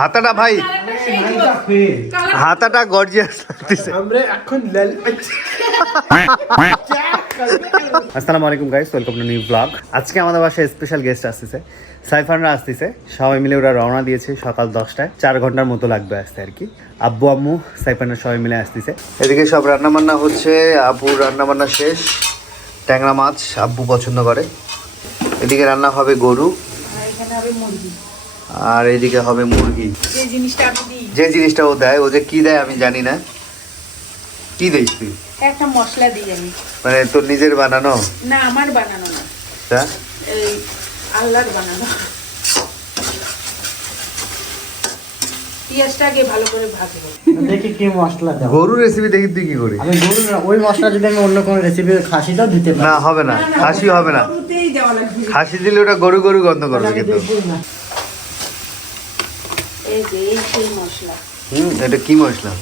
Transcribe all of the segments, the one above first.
হাতাটা ভাই, হাতাটা গর্জিয়াস লাগতেছে। আসসালামু আলাইকুম guys, welcome to new blog. আজকে আমাদের বাসায় স্পেশাল গেস্ট আসতেছে, সাইফানরা আসতেছে। সবাই মিলে ওরা রওনা দিয়েছে সকাল 10টায়, 4 ঘন্টার মতো লাগবে আসতে আর কি। আব্বু আম্মু সাইফানরা সবাই মিলে আসতেছে। এদিকে সব রান্না বান্না হচ্ছে, আব্বুর রান্না বান্না শেষ। ট্যাংরা মাছ আব্বু পছন্দ করে। এদিকে রান্না হবে গরু, আর এইদিকে হবে মুরগি। যে জিনিসটা ও দেয়, ও যে কি দেয় আমি জানি না। কি দেয় তুই? একটা মশলা দিই আমি। মানে তোর নিজের বানানো? না, আমার বানানো না, এই আল্লাহর বানানো। পেঁয়াজটা আগে ভালো করে ভাজবো, দেখি কি মশলা দাও। গরুর রেসিপি দেখি তুই কি করিস? আমি গরু না, ওই মশলা যদি আমি অন্য কোনো রেসিপি খাসিটাও দিতে পারি। না হবে না, খাসি হবে না। গরুতেই দেওয়া লাগবে। খাসি দিলে ওটা গরু গরু গন্ধ করবে কিন্তু। এই যে এই সেই মশলা। এটা কি মশলা?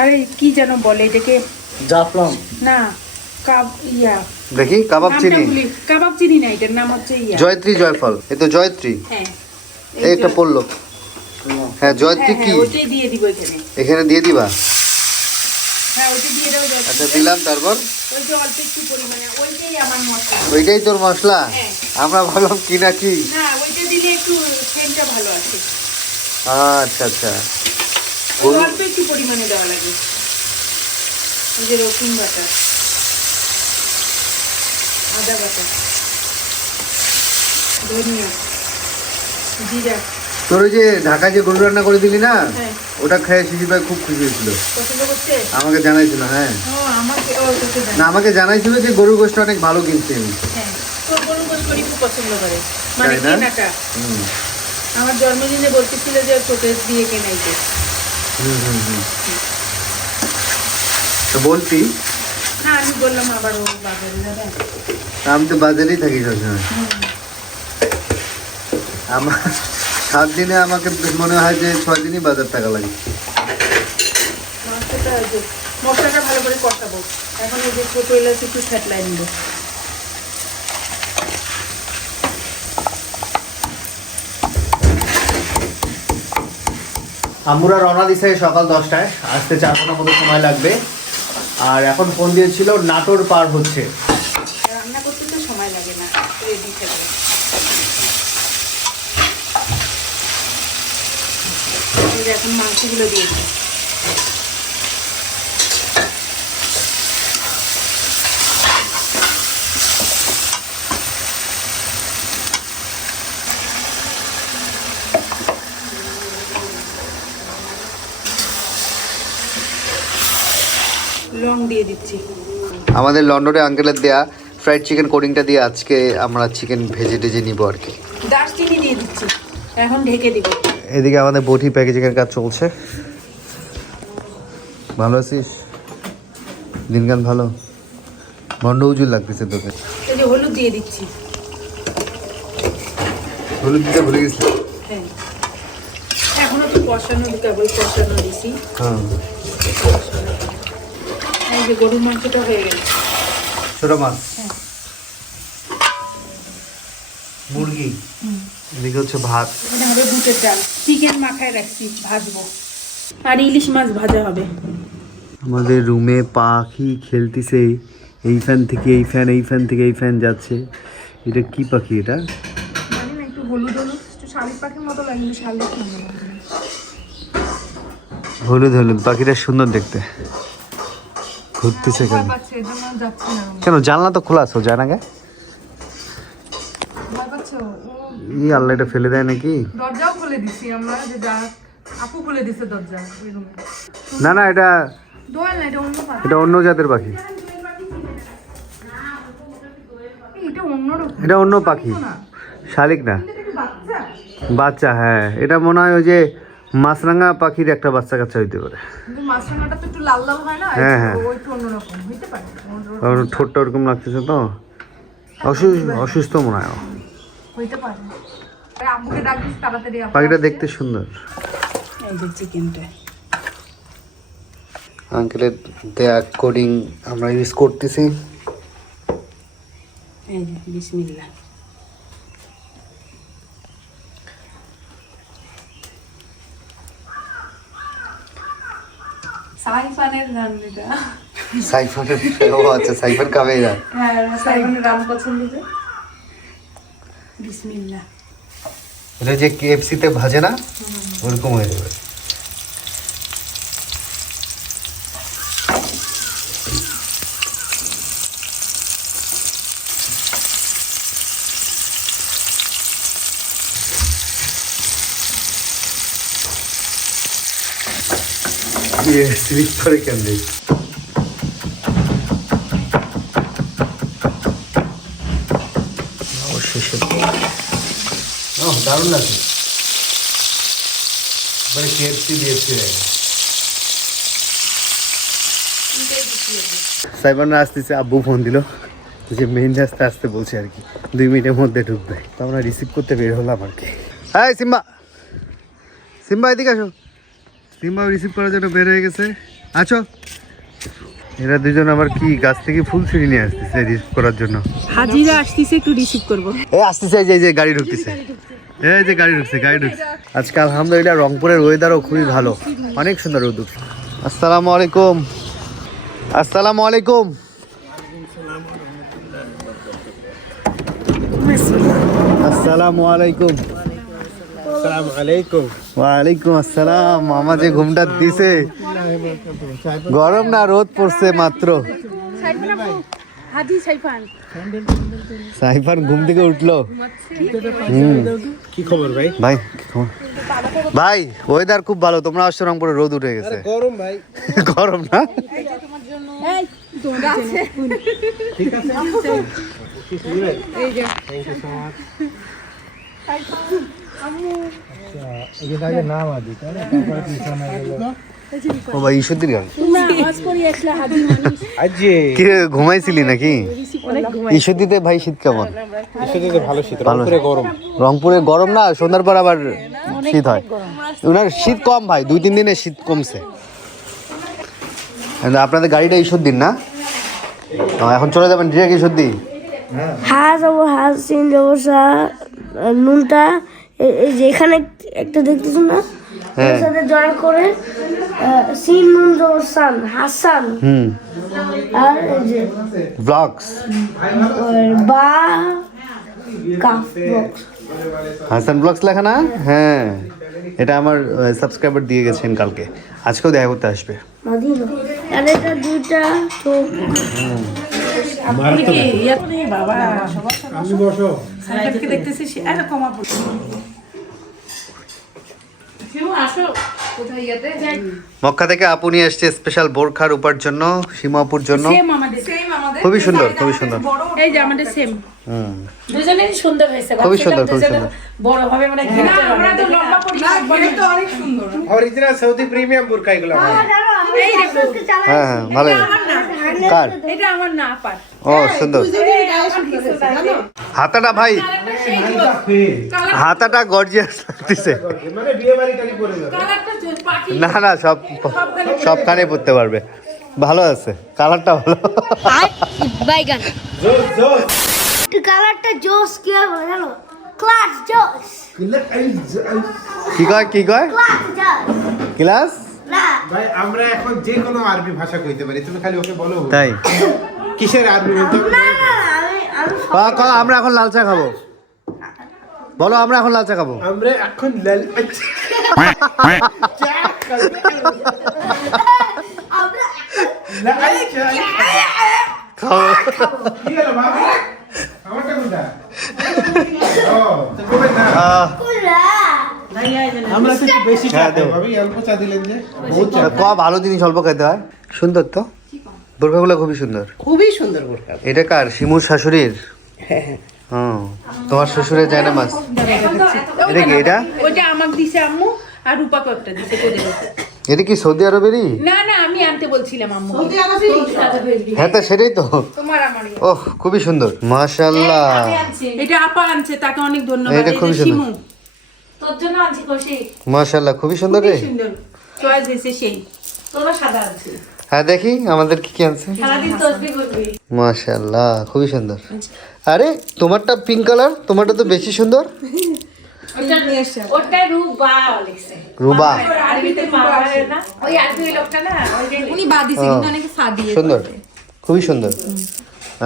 আরে কি যেন বলে এটাকে? জাফরান না, দেখি, কাবাব চিনি। কাবাব চিনি না, এটার নাম হচ্ছে জয়ত্রী, জয়ফল। এই তো জয়ত্রী। হ্যাঁ, এই একটা পড়লো। হ্যাঁ জয়ত্রী। কি ওইটাই দিয়ে দিব এখানে। এখানে দিয়ে দিবা? হ্যাঁ, ওইটা দিয়ে দাও। আচ্ছা দিলাম। তারপর ওই যে অল্প একটু পরিমাণে, ওইটাই আমার মশলা। ওইটাই তোর মশলা? হ্যাঁ। আমরা ভাবলাম কি না কি। না, ওইটা দিলে একটু সেন্টটা ভালো আসে। আচ্ছা আচ্ছা। অল্প একটু পরিমাণে দেওয়া লাগে। এই যে রসুন বাটা, আদা বাটা, ধনিয়া, জিরা। তোর ওই যে ঢাকা যে গরু রান্না করে দিলি না, হ্যাঁ। ওটা খেয়ে শিশি ভাই খুব খুশি হয়েছিল। পছন্দ করছে? আমাকে জানাইছিল। হ্যাঁ তোকে না, আমাকে জানাইছিল যে গরুর গোশত অনেক ভালো কিনছি আমি। হ্যাঁ, তোর গরু গোশত খুব পছন্দ করে, মানে তাই না? কেনাটা। আমার জন্মদিনে বলতেছিল যে তোকে দিয়ে কেনাইতে। তো বলতি না, আমি বললাম আবার ও বাজারে যাবে। আমি তো বাজারেই থাকি সবসময়। আমার 7 দিনে আমাকে মনে হয় যে 6 দিনই বাজার টাকা লাগে। মশলাটা ভালো করে কষাবো। এখন এই যে ছোট এলাচ একটু ফ্যাটলাই নিব। আম্মুরা রওনা দিছে সকাল 10টায়, আসতে 4 ঘন্টার মতো সময় লাগবে। আর এখন ফোন দিয়েছিল নাটোর পার হচ্ছে। রান্না করতে তো সময় লাগে না, রেডি থাকে। এখন মাংসগুলো দিয়ে দিই। লং দিয়ে দিচ্ছি। আমাদের লন্ডনে আঙ্কেলের দেয়া ফ্রাইড চিকেন কোডিংটা দিয়ে আজকে আমরা চিকেন ভেজে টেজে নিব আর কি। দারচিনি দিয়ে দিচ্ছি, এখন ঢেকে দিব। এদিকে আমাদের বটি প্যাকেজিংয়ের কাজ চলছে। ভালো আছিস? দিনকাল ভালো? ভণ্ড উজুর লাগতেছে তোকে। এই যে হলুদ দিয়ে দিচ্ছি। হলুদ দিতে ভুলে গেছি। হ্যাঁ, এখনো তো কষানো, কেবল কষানো দিছি। হ্যাঁ, এই যে গরুর মাংসটা হয়ে গেল। ছোট মাছ, হ্যাঁ। মুরগি, এদিকে হচ্ছে ভাত। এটা হবে বুটের ডাল, চিকেন মাখায় রাখছি, ভাজবো। আর ইলিশ মাছ ভাজা হবে। আমাদের রুমে পাখি খেলতেছে, এই ফ্যান থেকে এই ফ্যান, এই ফ্যান থেকে এই ফ্যান যাচ্ছে। এটা কি পাখি? এটা জানি না, একটু হলুদ হলুদ, একটু শালিক পাখির মতো লাগে, শালিক না। হলুদ হলুদ পাখিটা সুন্দর দেখতে, ঘুরতেছে কেন? কেন জানলা তো খোলা আছে, ও যায় না গে? এই আল্লাহ, এটা ফেলে দেয় নাকি? দরজাও খুলে দিছি আমরা, যে যা আপু খুলে দিছে দরজা ওই রুমে। না না, এটা দোয়েল না, এটা অন্য পাখি। এটা অন্য জাতের পাখি। এটা অন্য রকম। এটা অন্য পাখি, শালিক না, বাচ্চা। বাচ্চা। হ্যাঁ, এটা মনে হয় ওই যে মাছরাঙা পাখির একটা বাচ্চা কাচ্চা হইতে পারে। কিন্তু মাছরাঙাটা তো একটু লাল লাল হয় না, হ্যাঁ, হ্যাঁ। ওই একটু অন্যরকম হইতে পারে। ওর ঠোঁটটা ওরকম লাগতেছে তো, অসুস্থ মনে হয়। হইতে পারে। আর আম্মুকে ডাক দিস তাড়াতাড়ি। পাখিটা দেখতে সুন্দর। এই যে চিকেনটা আঙ্কেলের দেয়া কোডিং আমরা ইউজ করতেছি। এই যে বিসমিল্লাহ। সাইফানের রান্নাটা সাইফানের, ও আচ্ছা সাইফান খাবে এরা। হ্যাঁ সাইফানের রাম পছন্দ যে বিসমিল্লাহ। এটা যে KFC তে ভাজে না ওরকম হয়ে যাবে। স্লিপ করে কেমনি দারুণ লাগে মানে KFC দিয়েছে। সাইবানরা আসতেছে, আব্বু ফোন দিল যে মেইন রাস্তা আসতে বলছে আর কি, 2 মিনিটের মধ্যে ঢুকবে। তো আমরা রিসিভ করতে বের হলাম আর কি। হ্যাঁ সিম্বা, সিম্বা এদিকে আসো। সিম্বা রিসিভ করার জন্য বের হয়ে গেছে। আছো, এরা দুজন আবার কি গাছ থেকে ফুল ছিঁড়ে নিয়ে আসতেছে রিসিভ করার জন্য। হাজিরা আসতেছে, একটু রিসিভ করবো। এই আসতেছে, এই যে গাড়ি ঢুকতেছে, এই যে গাড়ি ঢুকছে, গাড়ি ঢুকছে। আজকে আলহামদুলিল্লাহ রংপুরের ওয়েদারও খুবই ভালো, অনেক সুন্দর রোদ উঠছে। আসসালামু আলাইকুম। আসসালামু আলাইকুম। আসসালামু আলাইকুম। আসসালামু আলাইকুম। ওয়ালাইকুম আসসালাম। মামা যে ঘুমটা দিছে, গরম না রোদ পড়ছে মাত্র। হাজি সাইফান সাইফান ঘুম থেকে উঠলো। কি খবর ভাই? ভাই কি খবর? ভাই ওয়েদার খুব ভালো, তোমরা আসছো রংপুরে রোদ উঠে গেছে। গরম ভাই। গরম না? ঠিক আছে। ও ভাই ঈশ্বরদীর গান আজকে কি রে, ঘুমাইছিলি নাকি? ঈশ্বরদীতে ভাই শীত কেমন? ঈশ্বরদীতে ভালো শীত, ভালো। রংপুরে গরম। রংপুরে গরম না, সন্ধ্যার পর আবার শীত হয়। ওনার শীত কম ভাই, 2-3 দিনে শীত কমছে। And আপনাদের গাড়িটা ঈশ্বরদীর না? এখন চলে যাবেন ডিরেক্ট ঈশ্বরদী? হ্যাঁ যাবো, হ্যাঁ সিন যাবো, নুনটা এই যে এখানে একটা দেখতেছো না, হ্যাঁ। এর সাথে জয়েন করে সিন নুন যাবো সান হাসান, আর এই যে ব্লগস বা কাফ বক্স। হাসান ব্লগস লেখা না? হ্যাঁ, এটা আমার সাবস্ক্রাইবার দিয়ে গেছেন কালকে, আজকেও দেখা করতে আসবে। মাদিনো আর এটা দুইটা চোখ। বাবা আমি বসো। সাইফানকে দেখতেছি এরকম আপু। আসো কোথায় ইয়াতে যাই। মক্কা থেকে আপু নিয়ে আসছে স্পেশাল বোরখার উপর জন্য, সীমাপুর জন্য। সেম আমাদের খুবই সুন্দর, খুবই সুন্দর। এই যে আমাদের সেম হুম, দুজনেরই সুন্দর হয়েছে। খুবই সুন্দর, খুবই সুন্দর। বড় হবে মানে ঘেরতে আমরা তো লম্বা পড়ি তো অনেক সুন্দর। অরিজিনাল সৌদি প্রিমিয়াম বুরকা এগুলো ভাই। এই দেখো হ্যাঁ হ্যাঁ ভালো। কার? এটা আমার না পার। ও সুন্দর। হাতাটা ভাই, হাতাটা গর্জিয়াস লাগতেছে। মানে বিয়ে বাড়ি টালি করে যাবে। কালারটা পাখি না না, সবখানে পড়তে পারবে, ভালো আছে, কালারটা ভালো। বাইগান জোস জোস। কালারটা জোস কি হবে জানো? ক্লাস জোস, কি কয়, কি কয়? ক্লাস জোস ক্লাস? না ভাই আমরা এখন যে কোনো আরবি ভাষা কইতে পারি, তুমি খালি ওকে বলো তাই? কিসের আরবি বলতে হবে? না না আমি আমরা এখন লাল চা খাবো, বলো আমরা এখন লাল চা খাবো। আমরা এখন লাল খাবো। কি হলো বাবা? আমারটা কোনটা? ও তো কবে না? আমরা তো একটু বেশি চা হ্যাঁ, খাই দেবো। ভাবি, অল্প চা দিলেন যে বহুত চা। ভালো জিনিস অল্প খাইতে হয়। সুন্দর তো, বোরখাগুলো খুবই সুন্দর। খুবই সুন্দর বোরকা। এটা কার? শিমুর শাশুড়ির? তোমার শ্বশুরের যায় না মাছ? এটা কি? এটা ওইটা আমাকে দিছে আম্মু আর রূপা কয়েকটা দিছে কোদের। এটা কি সৌদি আরবেরই? না না আমি আনতে বলছিলাম আম্মু। হ্যাঁ তা সেটাই তো। তোমার আমারই। ওহ খুবই সুন্দর, মাশাআল্লাহ। এটা আপা আনছে, তাকে অনেক ধন্যবাদ। এটা খুবই এই যে সুন্দর। শিমু, তোর জন্য আনছি কৌশিক। মাশাআল্লাহ, খুবই সুন্দর রে। সুন্দর চয়েস হয়েছে সেই। তোরা সাদা আছে। হ্যাঁ দেখি আমাদের কি কি আনছে। সারাদিন তসবিহ করবি। মাশাআল্লাহ, খুবই সুন্দর। আরে তোমারটা পিঙ্ক কালার, তোমারটা তো বেশি সুন্দর। ওটা রূপা লিখছে। রুবা। আরবিতে ওই আর দুই লোকটা না ওই যে উনি বাদ দিছে কিন্তু অনেকে ফা দিয়ে সুন্দর, খুবই সুন্দর।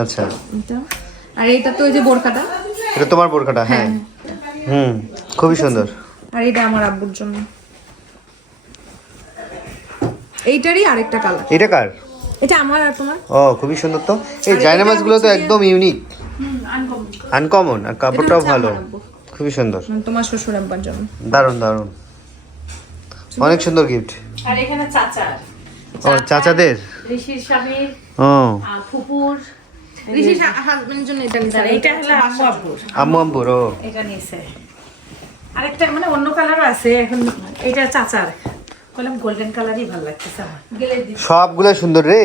আচ্ছা, এটা আর এটা তো ওই যে বোরকাটা, এটা তোমার বোরকাটা? হ্যাঁ, খুবই সুন্দর। আর এটা আমার আব্বুর জন্য। এইটারই আরেকটা কালার। এটা কার? এটা আমার আর তোমার। ও, খুবই সুন্দর তো। এই জায়নামাজগুলো তো একদম ইউনিক, আনকমন, আর কাপড়টাও ভালো, খুবই সুন্দর। তোমার শ্বশুর আব্বার জন্য। দারুণ দারুণ, অনেক সুন্দর গিফট। আর এখানে চাচার ও, চাচাদের? ঋষির স্বামীর ও, ফুপুর ঋষির হাজবেন্ডের জন্য এটা নিছে। এইটা হলো আম্মু আব্বুর আম্মু আম্মুর। ও, এটা নিছে। আরেকটা মানে অন্য কালারও আছে এখন, এটা চাচার বললাম গোল্ডেন কালারই ভালো লাগতেছে আমার, গেলে দিই সবগুলা সুন্দর রে,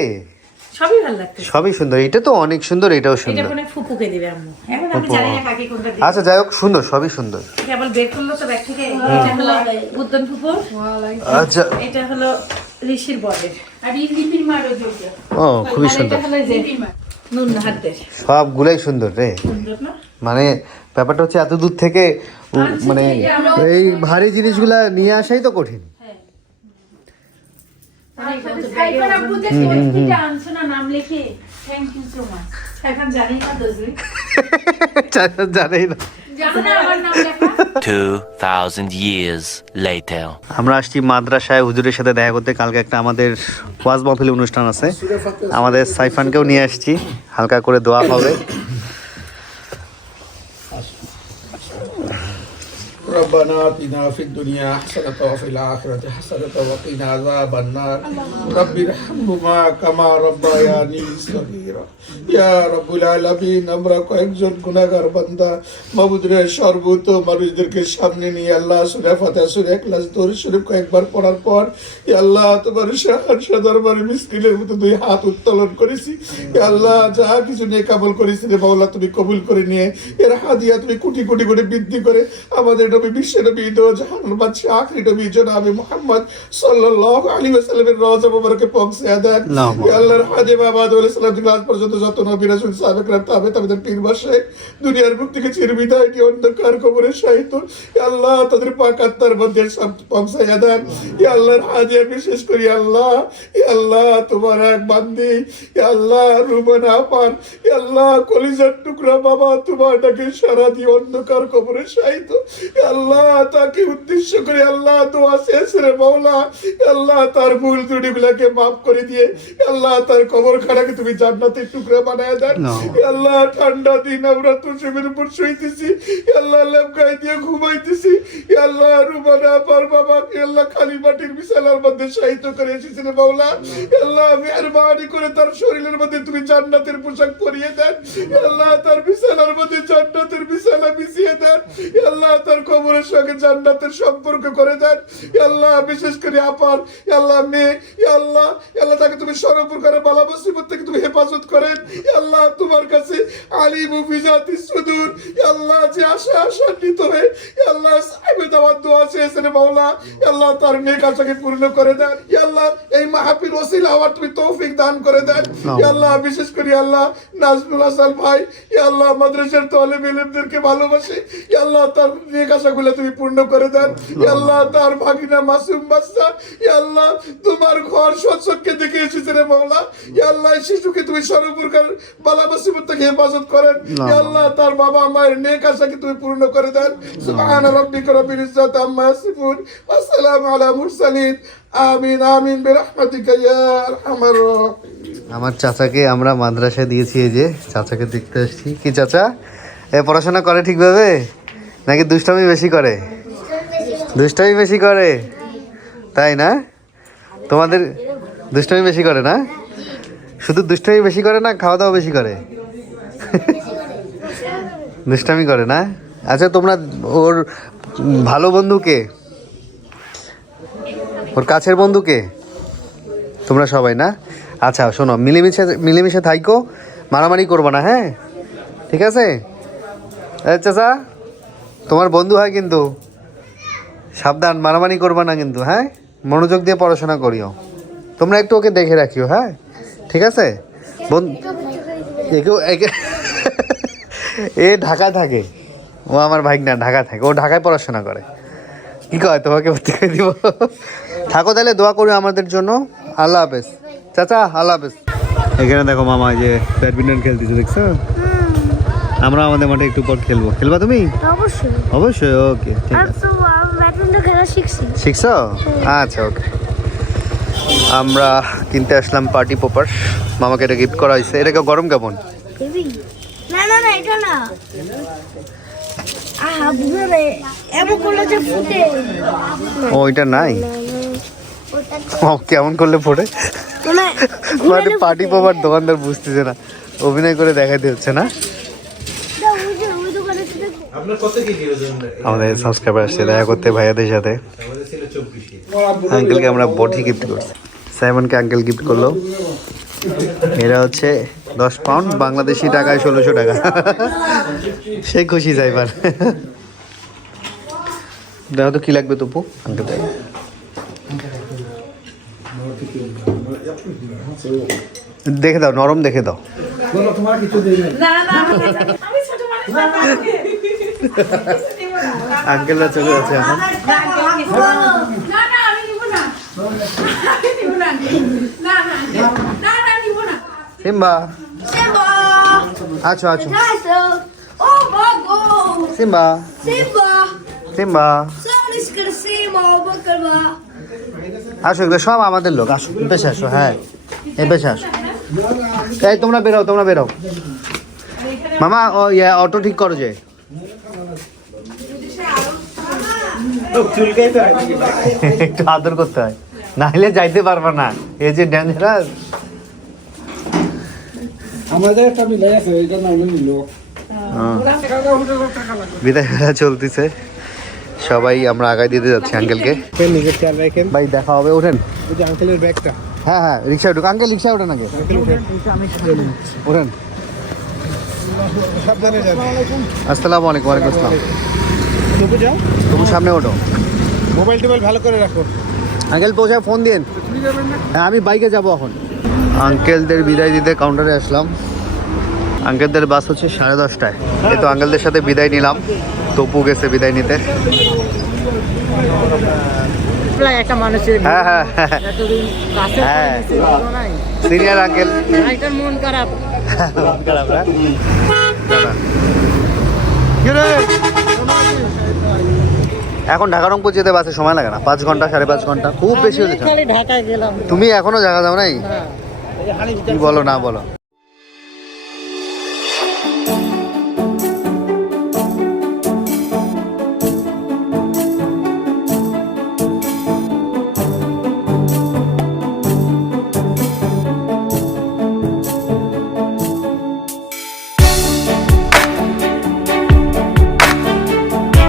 সবই ভালো লাগতেছে। সবই সুন্দর। এটা তো অনেক সুন্দর, এটাও এটা সুন্দর। কোনে ফুপুকে দিবে আম্মু, এখন আমি জানি না কাকে কোনটা দিবে। আচ্ছা, যাই হোক, সুন্দর, সবই সুন্দর। কেবল বের করলো তো ব্যাগ থেকে। এটা হলো বুদ্ধন ফুপুর, আচ্ছা, এটা হলো ঋষির বরের, আর রিপির মার ওই যে ও, খুবই আর সুন্দর। এটা হলো যে নুন হাতের, সবগুলাই সুন্দর রে। সুন্দর না? মানে ব্যাপারটা হচ্ছে এত দূর থেকে মানে এই ভারী জিনিসগুলা নিয়ে আসাই তো কঠিন। সাইফার আব্বু যে কোটিটা আনছো না নাম লিখে, থ্যাংক ইউ সো মাচ। এখন জানি না দজরি, জানেই না। জানো না আমার নাম লেখা। 2,000 years later. আমরা আসছি মাদ্রাসায় হুজুরের সাথে দেখা করতে। কালকে একটা আমাদের ওয়াজ মাহফিল অনুষ্ঠান আছে, আমাদের সাইফানকেও নিয়ে আসছি, হালকা করে দোয়া হবে। ربنا آتنا في الدنيا حسنة وفي الآخرة حسنة وقنا عذاب النار رب ارحمهما كما ربياني صغيرا ইয়া রব্বুল আলামিন, আমরা কয়েকজন গুনাহগার বান্দা মাবুদের সর্বত মানুষদেরকে সামনে নিয়ে আল্লাহ সূরা ফাতিহা সূরা ইখলাস দরুদ শরীফ কয়েকবার পড়ার পর ইয়া আল্লাহ তোমার শাহাদাত দরবারে মিসকিনের মতো দুই হাত উত্তোলন করেছি। ইয়া আল্লাহ যা কিছু নেক আমল করেছি রে মাওলা তুমি কবুল করে নিয়ে এর হাদিয়া তুমি কোটি কোটি করে বৃদ্ধি করে আমাদের নবী বিশ্ব নবী দো জাহানের বাদশা আখরি নবী জনাবে মুহাম্মদ সাল্লাল্লাহু আলাইহি ওয়াসাল্লামের রওজা মুবারকে পৌঁছে দেন। ইয়া আল্লাহর হাদিয়া বাবা ওয়ালাইহিস সালাম থেকে আজ পর্যন্ত যত নবী রাসূল সাহাবা کرام তাদের পীর বাসায় দুনিয়ার মুখ থেকে চির বিদায় নিয়ে অন্ধকার কবরে শায়িত, ইয়া আল্লাহ তাদের পাক আত্মার মধ্যে সব পৌঁছায়া দেন। ইয়া আল্লাহর হাদিয়া বিশেষ করে আল্লাহ, ইয়া আল্লাহ তোমার এক বান্দি, ইয়া আল্লাহ রুমানা পান, ইয়া আল্লাহ কলিজার টুকরা বাবা তোমার ডাকে সারা দিয়ে অন্ধকার কবরে শায়িত। ইয়া আল্লাহ তাকে উদ্দেশ্য করে আল্লাহ দোয়া শেষ রে মাওলা, ইয়া আল্লাহ তার ভুল ত্রুটিগুলোকে মাফ করে দিয়ে ইয়া আল্লাহ তার কবরখানাকে তুমি জান্নাতের টুকরা বানায় দেন। ইয়া আল্লাহ ঠান্ডা দিন আমরা তুষের উপর শুইতেছি, ইয়া আল্লাহ লেপগাই দিয়ে ঘুমাইতেছি, ইয়া আল্লাহ রুমানা পার বাবা ইয়া আল্লাহ খালি মাটির বিছানার মধ্যে শায়িত করে এসেছেন মাওলা, ইয়া আল্লাহ মেহেরবানি করে তার শরীরের মধ্যে তুমি জান্নাতের পোশাক পরিয়ে দেন। ইয়া আল্লাহ তার বিছানার মধ্যে জান্নাতের বিছানা বিছিয়ে দেন। ইয়া আল্লাহ তার কবরের সঙ্গে জান্নাতের সম্পর্ক করে দেন। ইয়া আল্লাহ বিশেষ করে আপার ইয়া আল্লাহ মেয়ে, ইয়া আল্লাহ তাকে তুমি সর্বপ্রকারের বালা মুসিবত থেকে তুমি হেফাজত করেন। ইয়া আল্লাহ তোমার কাছে আলিমু বিজাতি সুদূর, ইয়া আল্লাহ যে আশান্বিত হয়ে ইয়া আল্লাহ সাহেবে দাওয়াত দোয়া চেয়েছেন মাওলা, ইয়া আল্লাহ তার নেক আশাকে পূর্ণ করে দেন। ইয়া আল্লাহ এই মাহফিল ওসিলা হওয়ার তুমি তৌফিক দান করে দেন। ইয়া আল্লাহ বিশেষ করে আল্লাহ নাজমুল হাসান ভাই, ইয়া আল্লাহ মাদ্রাসার তালেব ইলমদেরকে ভালোবাসে, ইয়া আল্লাহ তার নেক আশাগুলো তুমি পূর্ণ করে দেন। ইয়া আল্লাহ তার ভাগিনা মাসুম বাচ্চা, ইয়া আল্লাহ তোমার ঘর সচ্চকে দেখে এসেছে রে মাওলা, ইয়া আল্লাহ শিশুকে তুমি সর্বপ্রকার বালা মুসিবত থেকে হেফাজত করেন। ইয়া আল্লাহ তার বাবা মায়ের নেক আশাকে তুমি পূর্ণ করে দেন। সুবহানা রাব্বিকা রাব্বিল ইজ্জাতি আম্মা ইয়াসিফুন ওয়া সালামু আলা মুরসালিন আমিন আমিন বিরহমাতিকা ইয়া আরহামার রাহিমিন। আমার চাচাকে আমরা মাদ্রাসায় দিয়েছি, এই যে চাচাকে দেখতে আসছি। কি চাচা, এ পড়াশোনা করে ঠিকভাবে নাকি দুষ্টামি বেশি করে? দুষ্টামি বেশি করে, তাই না? তোমাদের দুষ্টামি বেশি করে না? শুধু দুষ্টামি বেশি করে না, খাওয়া দাওয়া বেশি করে? দুষ্টামি করে না? আচ্ছা, তোমরা ওর ভালো বন্ধুকে, ওর কাছের বন্ধুকে তোমরা সবাই না? আচ্ছা শোনো, মিলেমিশে থাইকো, মারামারি করবো না, হ্যাঁ? ঠিক আছে? চাচা তোমার বন্ধু হয় কিন্তু, সাবধান, মারামারি করবা না কিন্তু, হ্যাঁ? মনোযোগ দিয়ে পড়াশোনা করিও। তোমরা একটু ওকে দেখে রাখিও, হ্যাঁ? ঠিক আছে? এ ঢাকা থাকে, ও আমার ভাইগনা ঢাকা থাকে, ও ঢাকায় পড়াশোনা করে। কি কয় তোমাকে ভর্তি করে দিব? থাকো তাহলে, দোয়া করো আমাদের জন্য। আল্লাহ হাফেজ চাচা, আল্লাহ হাফেজ। এখানে দেখো মামা যে ব্যাডমিন্টন খেলতেছে, দেখছো? আমরা আমাদের মাঠে একটু পর খেলবো। খেলবা তুমি? অবশ্যই। অবশ্যই, ওকে ঠিক আর আছে। তো আমি ব্যাডমিন্টন খেলা শিখছি। শিখছো? আচ্ছা, ওকে। আমরা কিনতে আসলাম পার্টি পপার, মামাকে এটা গিফট করা হয়েছে। এটা গরম কেমন? হেভি। না না না, এটা না। আহা বুঝো রে, এমন করলে যে ফুটে। ও এটা নাই। ওটা ও কেমন করলে পড়ে? মানে মানে পার্টি পপার দোকানদার বুঝতেছে না, অভিনয় করে দেখাতে হচ্ছে না। ওই দোকানে আমাদের সাবস্ক্রাইবার আসছে দেখা করতে ভাইয়াদের সাথে। আঙ্কেলকে আমরা বটি গিফট করছি, সাইমনকে আঙ্কেল গিফট করলো। এরা হচ্ছে 10 পাউন্ড, বাংলাদেশি টাকায় 1600 টাকা। সেই খুশি সাইবার। দেখো তো কি লাগবে তপু আঙ্কেল। দেখে দাও, নরম দেখে দাও। না না আমি ছোট মানুষ না। আঙ্কেলরা চলে যাচ্ছে এখন। না না আমি নিব না। আমি নিব না। না না না না নিব না। Simba, Simba! আছো আছো। Nice! Oh my god! Simba, Simba! Simba, Sorry, ska Simba och Buckelba. আসো, এগুলো সব আমাদের লোক। আসো বেশি আসো, হ্যাঁ এ বেশি আসো। এই তোমরা বেরাও, তোমরা বেরাও। মামা ও ইয়া অটো ঠিক করো যে। একটু আদর করতে হয়, নাহলে যাইতে পারবা না, এই যে ডেঞ্জারাস। আমাদের একটা মিলাই আছে, এটা নাম নিল। বিদায় বেলা চলতেছে, সবাই আমরা আগায় দিতে যাচ্ছি আঙ্কেলকে। নিজের খেয়াল রাখেন। ভাই দেখা হবে, ওঠেন। ওই যে আঙ্কেলের ব্যাগটা। হ্যাঁ হ্যাঁ, রিক্সা উঠুক আঙ্কেল, রিক্সা ওঠেন আগে, ওঠেন। সাবধানে যান। আসসালামু আলাইকুম। ওয়ালাইকুম আসসালাম। তবু যাও, তুমি সামনে ওঠো। মোবাইল টোবাইল ভালো করে রাখো। আঙ্কেল পৌঁছায় ফোন দিন। হ্যাঁ আমি বাইকে যাব এখন। আঙ্কেলদের বিদায় দিতে কাউন্টারে আসলাম। আঙ্কেলদের বাস হচ্ছে 10:30টায়। এই তো আঙ্কেলদের সাথে বিদায় নিলাম, তপু গেছে বিদায় নিতে। একটা মানুষের হ্যাঁ হ্যাঁ হ্যাঁ, সিনিয়র আঙ্কেল। এটার মন খারাপ। এখন ঢাকা রংপুর যেতে বাসে সময় লাগে না, 5 ঘন্টা 5.5 ঘন্টা খুব বেশি হয়েছে। ঢাকায় গেলাম। তুমি এখনো জায়গা যাও নাই? কি বলো না বলো?